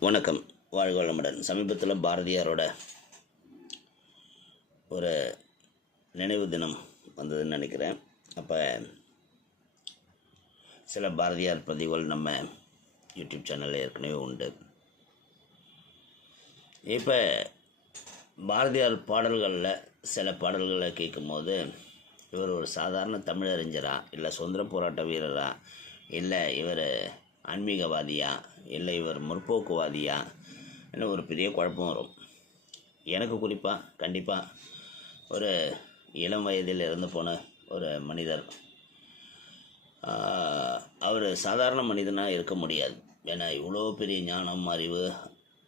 வணக்கம். வாழ்க வளமுடன். சமீபத்தில் பாரதியாரோட ஒரு நினைவு தினம் வந்ததுன்னு நினைக்கிறேன். அப்போ சில பாரதியார் பதிவுகள் நம்ம யூடியூப் சேனலில் ஏற்கனவே உண்டு. இப்போ பாரதியார் பாடல்களில் சில பாடல்களை கேட்கும்போது இவர் ஒரு சாதாரண தமிழறிஞரா? இல்லை சுதந்திர போராட்ட வீரரா? இல்லை இவர் ஆன்மீகவாதியா? இல்லை இவர் முற்போக்குவாதியா? என்ன ஒரு பெரிய குழப்பம் வரும். எனக்கு குறிப்பாக கண்டிப்பாக ஒரு இளம் வயதில் இறந்து போன ஒரு மனிதர். அவர் சாதாரண மனிதனாக இருக்க முடியாது. ஏன்னா இவ்வளோ பெரிய ஞானம் அறிவு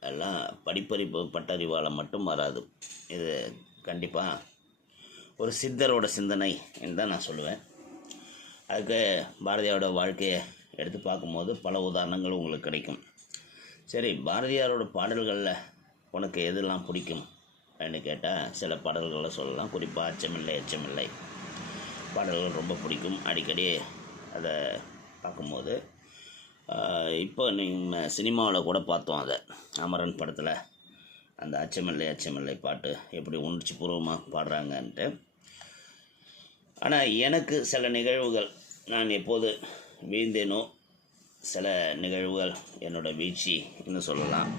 எல்லாம் படிப்பறிப்பு பட்டறிவால் மட்டும் வராது. இது கண்டிப்பாக ஒரு சித்தரோட சிந்தனை என்று தான் நான் சொல்லுவேன். அதுக்கு பாரதியாரோட வாழ்க்கையை எடுத்து பார்க்கும்போது பல உதாரணங்கள் உங்களுக்கு கிடைக்கும். சரி பாரதியாரோட பாடல்களில் உனக்கு எதெல்லாம் பிடிக்கும் அப்படின்னு கேட்டால் சில பாடல்களை சொல்லலாம். குறிப்பாக அச்சமில்லை அச்சமில்லை. பாடல்கள் ரொம்ப பிடிக்கும். அடிக்கடி அதை பார்க்கும்போது இப்போ நீங்கள் சினிமாவில் கூட பார்த்தோம் அதை. அமரன் படத்தில் அந்த அச்சமில்லை அச்சமில்லை பாட்டு எப்படி உணர்ச்சி பூர்வமாக பாடுறாங்கன்ட்டு. ஆனால் எனக்கு சில நிகழ்வுகள் நான் எப்போது வீழ்ந்தேனோ சில நிகழ்வுகள் என்னோடய வீழ்ச்சி என்று சொல்லலாம்.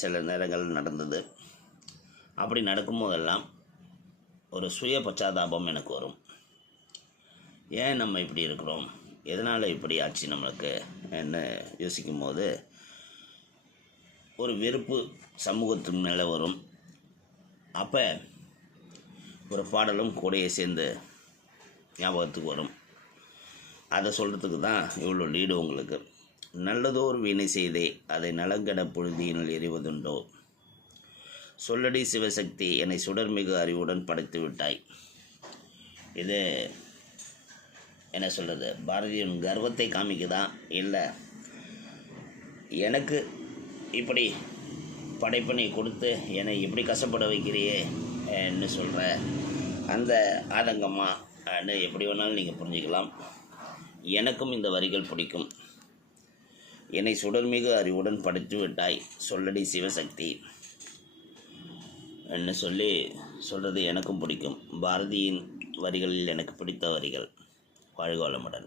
சில நேரங்கள் நடந்தது. அப்படி நடக்கும்போதெல்லாம் ஒரு சுய பச்சாதாபம் எனக்கு வரும். ஏன் நம்ம இப்படி இருக்கிறோம்? எதனால் இப்படி ஆச்சு நம்மளுக்கு? என்ன யோசிக்கும் போது ஒரு வெறுப்பு சமூகத்தின் மேலே வரும். அப்போ ஒரு பாடலும் கூடயே சேர்ந்து ஞாபகத்துக்கு வரும். அதை சொல்கிறதுக்கு தான் இவ்வளோ லீடு உங்களுக்கு. நல்லதோர் வினை செய்தே அதை நலங்கட புழுதியினுள் எறிவதுண்டோ? சொல்லடி சிவசக்தி என்னை சுடர்மிகு அறிவுடன் படைத்து விட்டாய். இது என்ன சொல்கிறது பாரதியின் கர்வத்தை காமிக்குதா? இல்லை எனக்கு இப்படி படைப்பனை கொடுத்து என்னை இப்படி கஷ்டப்பட வைக்கிறியே என்ன சொல்கிற அந்த ஆதங்கமாக ன்னு எப்படி வேணாலும் நீங்கள் புரிஞ்சுக்கலாம். எனக்கும் இந்த வரிகள் பிடிக்கும். என்னை சுடர்மிகு அறிவுடன் படைத்து விட்டாய் சொல்லடி சிவசக்தி. என்று சொல்லி சொல்கிறது எனக்கும் பிடிக்கும். பாரதியின் வரிகளில் எனக்கு பிடித்த வரிகள் வாழ்க வளமுடன்